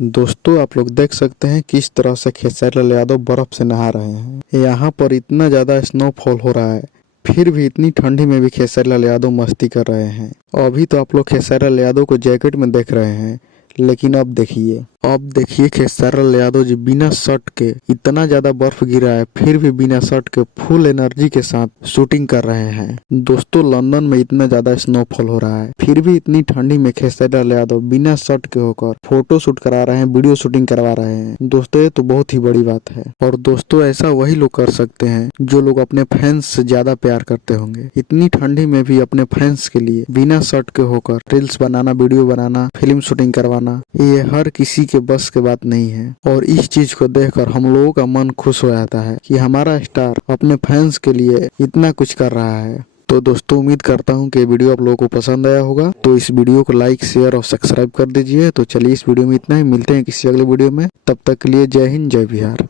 दोस्तों आप लोग देख सकते हैं किस तरह से खेसारी लाल यादव बर्फ से नहा रहे हैं। यहाँ पर इतना ज्यादा स्नोफॉल हो रहा है, फिर भी इतनी ठंडी में भी खेसारी लाल यादव मस्ती कर रहे हैं। अभी तो आप लोग खेसारी लाल यादव को जैकेट में देख रहे हैं, लेकिन अब देखिए खेसारी लाल यादव जी बिना शर्ट के, इतना ज्यादा बर्फ गिरा है फिर भी बिना शर्ट के फुल एनर्जी के साथ शूटिंग कर रहे हैं। दोस्तों लंदन में इतना ज्यादा स्नोफॉल हो रहा है, फिर भी इतनी ठंडी में खेसारी लाल यादव बिना शर्ट के होकर फोटो शूट करा रहे हैं, वीडियो शूटिंग करवा रहे हैं। दोस्तों ये तो बहुत ही बड़ी बात है। और दोस्तों ऐसा वही लोग कर सकते हैं जो लोग अपने फैंस से ज्यादा प्यार करते होंगे। इतनी ठंडी में भी अपने फैंस के लिए बिना शर्ट के होकर रील्स बनाना, वीडियो बनाना, फिल्म शूटिंग करवाना, ये हर किसी के बस के बात नहीं है। और इस चीज को देखकर हम लोगों का मन खुश हो जाता है कि हमारा स्टार अपने फैंस के लिए इतना कुछ कर रहा है। तो दोस्तों उम्मीद करता हूँ कि वीडियो आप लोगों को पसंद आया होगा, तो इस वीडियो को लाइक, शेयर और सब्सक्राइब कर दीजिए। तो चलिए इस वीडियो में इतना ही, मिलते हैं किसी अगले वीडियो में। तब तक के लिए जय हिंद, जय बिहार।